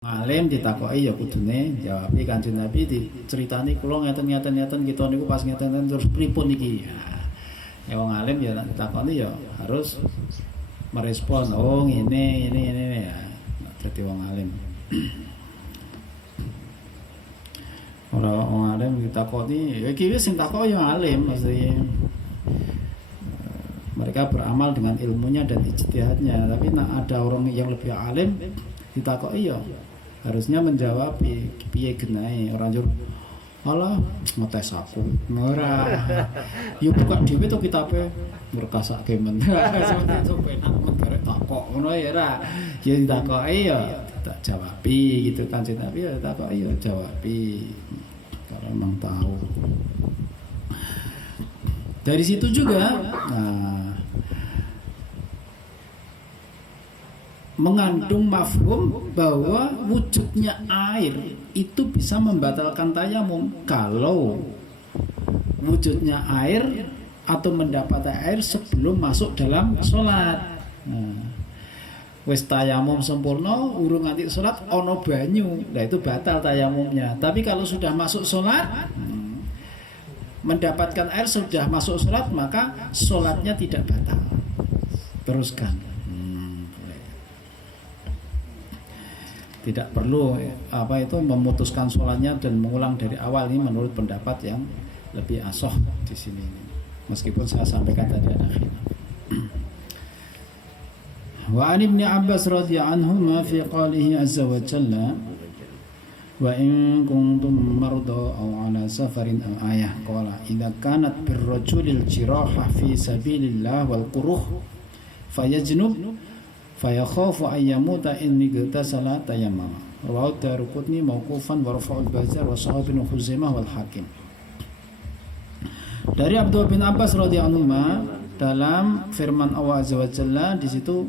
Alim ditakoki ya kudune jawab Kanjeng Nabi diceritani kula ngeten kita niku pas ngeten terus pripun iki. Ya wong alim ya ditakoni ya harus merespon oh ngene ya. Dadi wong alim. Ora wong alim ditakoni iki wis sing takoki ya alim mesti mereka beramal dengan ilmunya dan ijtihadnya, tapi ada orang yang lebih alim ditakoki ya harusnya menjawab piye genahe ora njur alah ngetes aku ora yo buka dhewe to kitabe ngrekasake men seperti itu penak men takok ngono ya ora ya ditakoki ya tak jawabi gitu kan Nabi ya takoki ya jawabi kalau memang tahu dari situ juga mengandung mafhum bahwa wujudnya air itu bisa membatalkan tayamum kalau wujudnya air atau mendapat air sebelum masuk dalam sholat. Wis tayamum sempurna urung nganti sholat ono banyu, nah itu batal tayamumnya. Tapi kalau sudah masuk sholat mendapatkan air sudah masuk sholat maka sholatnya tidak batal. Teruskan. Tidak perlu memutuskan sholatnya dan mengulang dari awal. Ini menurut pendapat yang lebih asoh di sini. Meskipun saya sampaikan tadi ada khilaf. Wa an Ibnu Abbas radhiyallahu anhu fi qalihi azza wa jalla wa in kuntum marda aw ala safarin al ayah qala idza kanat birrajulil jiraha fi sabilillah wal quruh fayajnub fayakhafu ayyamuta inni gtasala tayammama rawahu Daruqutni mauqufan wa rafa'ul Bazzar wa Sahih bin Khuzaimah wal Hakim. Dari Abdullah bin Abbas radhiyallahu anhu dalam firman Allah azza wa jalla di situ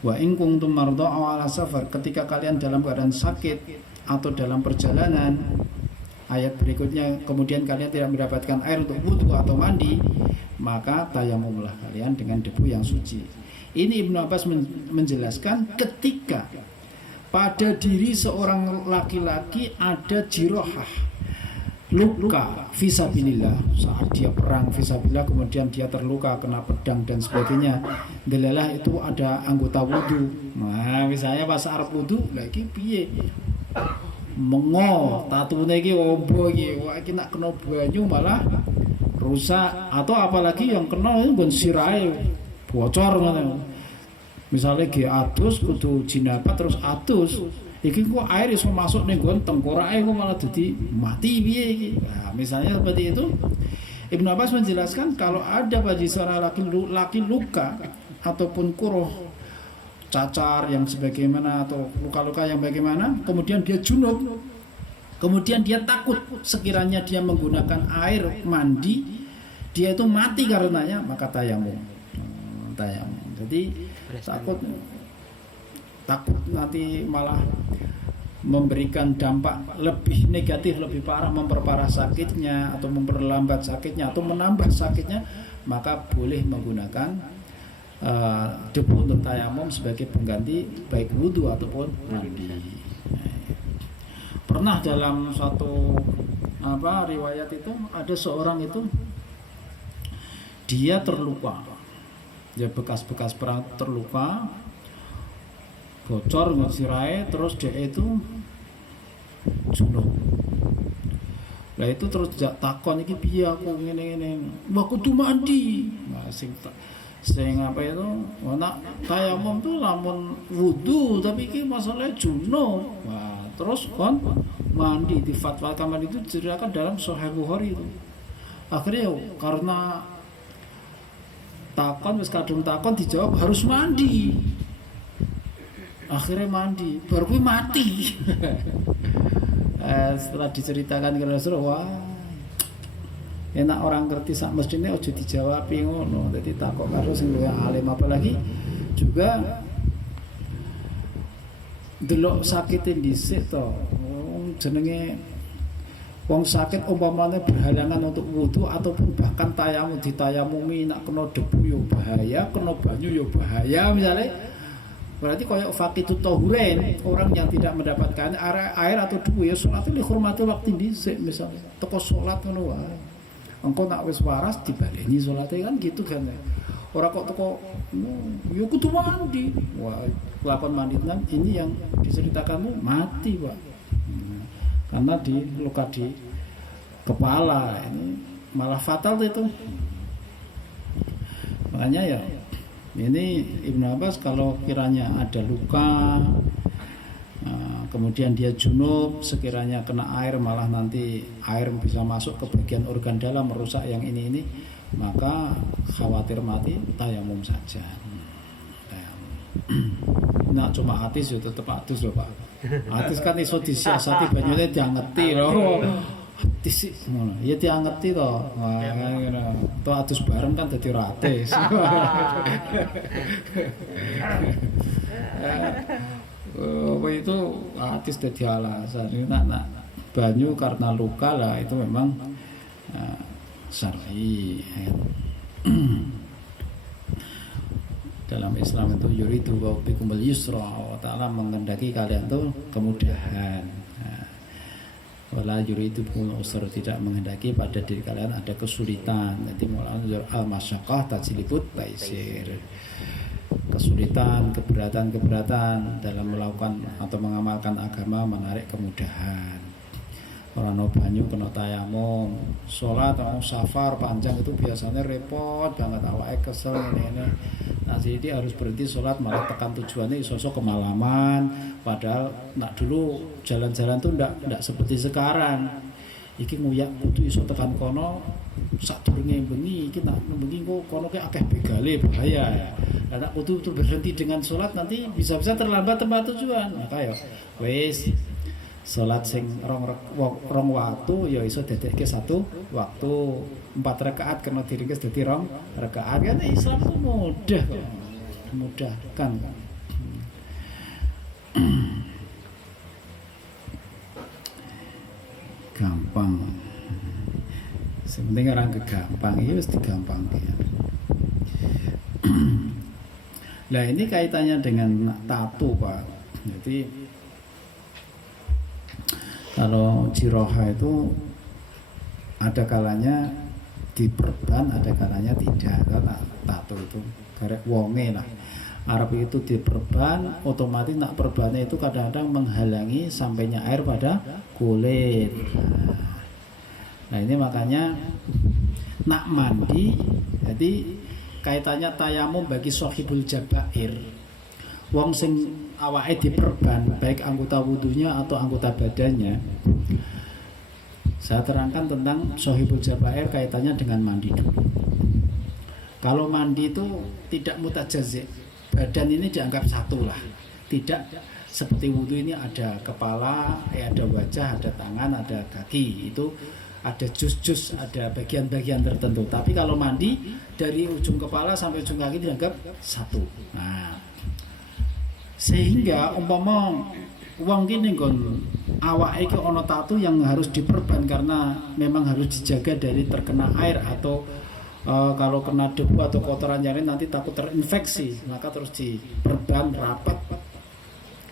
wa in kuntum marda aw ala safar, ketika kalian dalam keadaan sakit atau dalam perjalanan, ayat berikutnya kemudian kalian tidak mendapatkan air untuk wudu atau mandi, maka tayamumlah kalian dengan debu yang suci. Ini Ibnu Abbas menjelaskan ketika pada diri seorang laki-laki ada jirohah, luka fisabilillah, saat dia perang fisabilillah kemudian dia terluka kena pedang dan sebagainya, delalah itu ada anggota wudu. Nah misalnya pas arep wudu lagi piye mengo tatune iki ombo iki wah iki nak kena banyu malah rusak, atau apalagi yang kena nggon sirahe bocor ngono. Misalnya ge adus kudu jinabat terus adus, iki kok air iso masuk ning nggon tengkorake kok malah dadi mati piye iki. Nah, misalnya seperti itu. Ibnu Abbas menjelaskan kalau ada bagi seorang laki luka ataupun kuruh, cacar yang sebagaimana atau luka-luka yang bagaimana, kemudian dia junub, kemudian dia takut sekiranya dia menggunakan air mandi dia itu mati karenanya, maka tayamum. Jadi takut nanti malah memberikan dampak lebih negatif, lebih parah, memperparah sakitnya atau memperlambat sakitnya atau menambah sakitnya, maka boleh menggunakan debu untuk tayamum sebagai pengganti baik wudu ataupun mandi. Pernah dalam satu riwayat itu ada seorang itu dia terluka, ya bekas-bekas perang terluka, bocor ngesirai, terus dia itu junub. Lah itu terus takon iki piye aku ngene-ngene. Wah kudu mandi. Nah sing apa itu? Nak tayamum tuh lamun wudu tapi iki masalahnya junub. Nah, terus kon mandi difatwakan mandi itu diceritakan dalam Sahih Bukhari itu. Akhirnya karena takon wis kadung takon dijawab harus mandi. Akhirnya mandi, baru gue mati. Setelah diceritakan ke Rasulullah, wah, enak orang ngerti sak mestine aja dijawab ngono. Dadi takok karo sing luwih alim, apalagi juga delok sakite dhisik to. Jenenge wong sakit umpamanya berhalangan untuk wudu ataupun bahkan ditayamumi nak kena debu yo bahaya, kena banyu yo bahaya misalnya. Berarti koyok faqitut tahuren, orang yang tidak mendapatkan air atau debu ya salat li hormati waktu dhisik misalnya. Teko salat ngono wae. Engko nak wis waras dibaleni salate kan gitu kan. Ora kok teko yo kudu mandi. Wah, lakon mandi kan ini yang diceritakanmu mati, Pak. Karena di luka di kepala ini malah fatal itu. Makanya ya ini Ibnu Abbas kalau kiranya ada luka kemudian dia junub, sekiranya kena air malah nanti air bisa masuk ke bagian organ dalam merusak yang ini maka khawatir mati tayamum saja. Nah cuma atis ya tetep atis loh Pak. Atis kan iso disiasati banyune diangeti loh. Atis ngono. Ya diangeti to. Wah ngono. To atus bareng kan dadi ora atis. Itu atis dadi alasan. Nak banyu karena luka lah itu memang syar'i. Dalam Islam itu yuridu wa bikumul yusra, wa ta'ala menghendaki kalian tuh kemudahan. Wala yuridu bikumul usra, tidak menghendaki pada diri kalian ada kesulitan. Jadi mulanya al-masyaqqah tajlibut taisir. Kesulitan, keberatan dalam melakukan atau mengamalkan agama menarik kemudahan. Orang no banyu kena tayamum, sholat atau safar panjang itu biasanya repot banget, awake kesel ini. Nah jadi harus berhenti sholat malah tekan tujuannya sosok kemalaman. Padahal nak dulu jalan-jalan tuh ndak seperti sekarang. Iki nguyak kudu iso tekan kono sadurunge bengi, iki nak bengi kok kono ke akeh begale bahaya. Lah nak kudu berhenti dengan sholat nanti bisa-bisa terlambat tempat tujuan. Maka ya wis salat sing rong waktu ya iso dadekke satu waktu 4 rakaat kena diringkes dadi 2 rakaat kan Islam itu mudah kok. Memudahkan. Gampang. Sepenting orang kegampang ya wis digampangke. Lah ini kaitannya dengan tato Pak. Jadi kalau jiroha itu ada kalanya diperban, ada kalanya tidak. Karena tato itu garek wonge lah. Arab itu diperban, otomatis nak perbannya itu kadang-kadang menghalangi sampainya air pada kulit. Nah ini makanya nak mandi, jadi kaitannya tayamum bagi sohibul jabair. Wong sing awake diperban baik anggota wudunya atau anggota badannya. Saya terangkan tentang sohibul jabair kaitannya dengan mandi dulu. Kalau mandi itu tidak mutajazi, badan ini dianggap satu lah, tidak seperti wudu ini ada kepala, ada wajah, ada tangan, ada kaki, itu ada jus-jus, ada bagian-bagian tertentu. Tapi kalau mandi dari ujung kepala sampai ujung kaki dianggap satu. Nah, sehingga umpama wong kene nggon awake iki ana tatu yang harus diperban karena memang harus dijaga dari terkena air atau kalau kena debu atau kotoran yang lain nanti takut terinfeksi, maka terus diperban rapat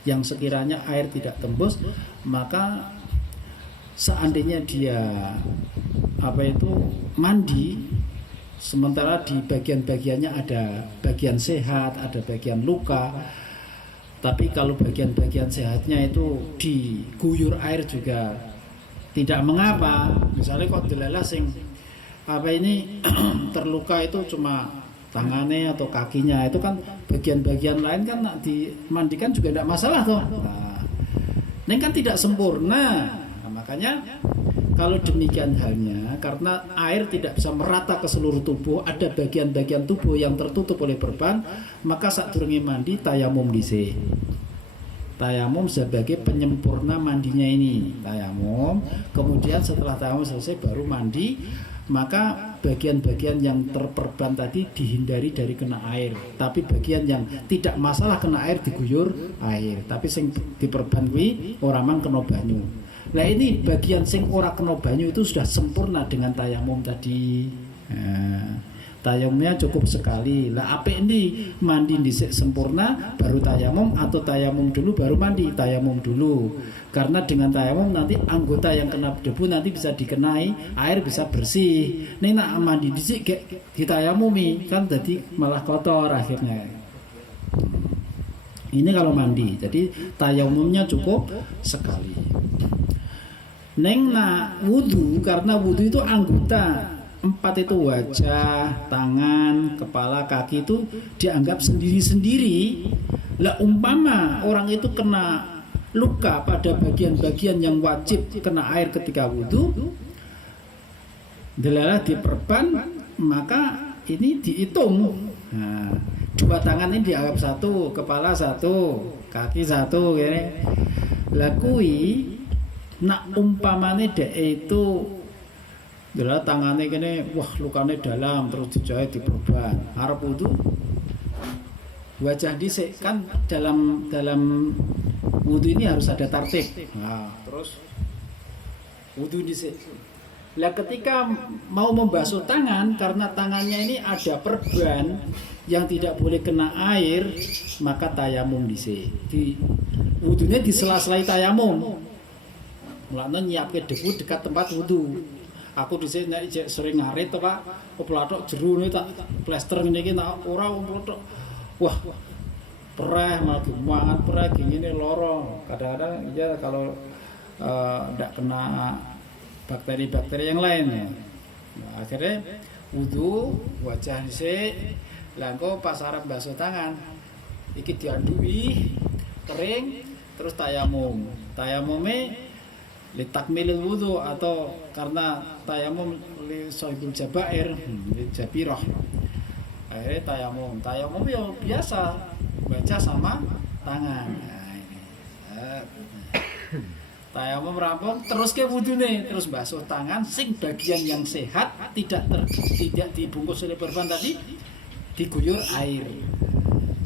yang sekiranya air tidak tembus. Maka seandainya dia mandi sementara di bagian-bagiannya ada bagian sehat, ada bagian luka, tapi kalau bagian-bagian sehatnya itu diguyur air juga tidak mengapa. Misalnya kok delalah sing terluka itu cuma tangannya atau kakinya, itu kan bagian-bagian lain kan nak dimandikan juga tidak masalah toh. Nah, ini kan tidak sempurna. Nah, makanya kalau demikian halnya, karena air tidak bisa merata ke seluruh tubuh, ada bagian-bagian tubuh yang tertutup oleh perban, maka saat durunge mandi tayamum dhisik. Tayamum sebagai penyempurna mandinya ini. Tayamum, kemudian setelah tayamum selesai baru mandi, maka bagian-bagian yang terperban tadi dihindari dari kena air. Tapi bagian yang tidak masalah kena air diguyur air. Tapi sing diperban kuwi ora mang kena banyu. Nah ini bagian sing ora kena banyu itu sudah sempurna dengan tayamum tadi. Tayamumnya cukup sekali. Lah apik ini mandi dhisik sempurna baru tayamum atau tayamum dulu baru mandi? Tayamum dulu. Karena dengan tayamum nanti anggota yang kena debu nanti bisa dikenai, air bisa bersih. Nih nak mandi dhisik gek ditayamumi kan jadi malah kotor akhirnya. Ini kalau mandi. Jadi tayamumnya cukup sekali. Neng nak wudu, karena wudu itu anggota 4 itu wajah, tangan, kepala, kaki itu dianggap sendiri-sendiri. Lah umpama orang itu kena luka pada bagian-bagian yang wajib kena air ketika wudu, delalah diperban, maka ini dihitung. Nah, 2 tangan ini dianggap 1, kepala 1, kaki 1 gini. Lah kui nak umpamane dhek itu adalah tangannya kene, wah lukanya dalam terus dijahit diperban. Arep wudu wajah dhisik kan dalam wudu ini harus ada tertib. Nah, terus wudu dhisik. Lah ketika mau membasuh tangan karena tangannya ini ada perban yang tidak boleh kena air, maka tayamum dhisik. Di wudunya di sela-sela tayamum. Mulane nyiapke debu dekat tempat wudu. Aku dhisik nek sering ngarit to Pak, oplatok jerone tak plester ngene iki tak ora oplatok. Wah, perih malah mangan perih ngene loro. Kadang-kadang ya kalau ndak kena bakteri-bakteri yang lain ya. Nah, akhirnya wudu wajah dhisik, lah engko pas arep basuh tangan iki diandui kering terus tayamum. Tayamume li takmilil wudu atau karena tayamum li sohibul jabair jabirah. Akhirnya tayamum ya biasa baca sama tangan. Nah, ini. Tayamum rampung terus ke wudune terus basuh tangan sing bagian yang sehat tidak dibungkus oleh perban tadi diguyur air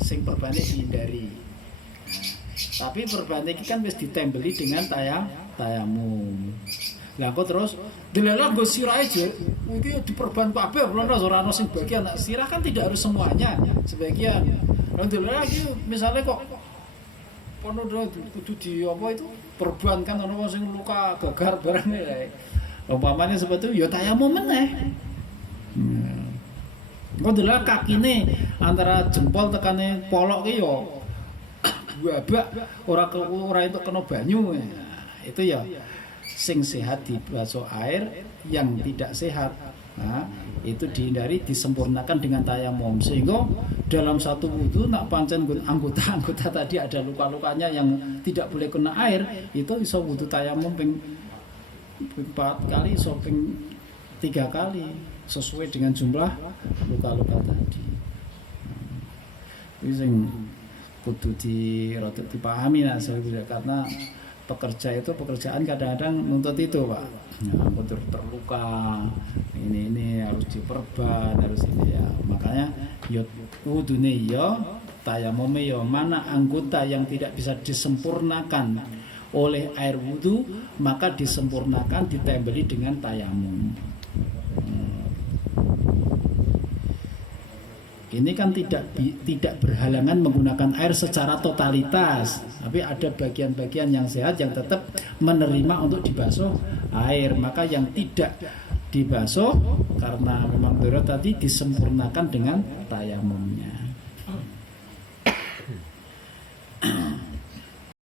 sing perbane dihindari. Tapi perban iki kan wis ditembeli dengan tayamum. Lah kok terus delalah nggo sirahe iki diperban kabeh ora ono sing bagian sirah kan tidak harus semuanya, sebagian. Lah delalah iki misale kok pono kudu di apa itu perban kan ono sing luka gagar barang ae. Umpamane seperti itu ya tayamum meneh. Kok delalah kakine antara jempol tekane polok ki ya babak ora itu kena banyu. Nah, itu ya sing sehat dibasuh air, yang tidak sehat nah, itu dihindari disempurnakan dengan tayamum sehingga dalam satu wudu nak pancen anggota-anggota tadi ada luka-lukanya yang tidak boleh kena air itu iso wudu tayamum ping 4 kali iso ping 3 kali sesuai dengan jumlah luka-luka tadi. Ini sing kudu dipahami nah karena pekerja itu pekerjaan kadang-kadang nuntut itu Pak. Nah, terluka ini harus diperban harus ini ya. Makanya ya wudune ya tayamume ya mana anggota yang tidak bisa disempurnakan oleh air wudu maka disempurnakan ditembeli dengan tayamum. Ini kan tidak berhalangan menggunakan air secara totalitas, tapi ada bagian-bagian yang sehat yang tetap menerima untuk dibasuh air. Maka yang tidak dibasuh karena memang darurat tadi disempurnakan dengan tayamum.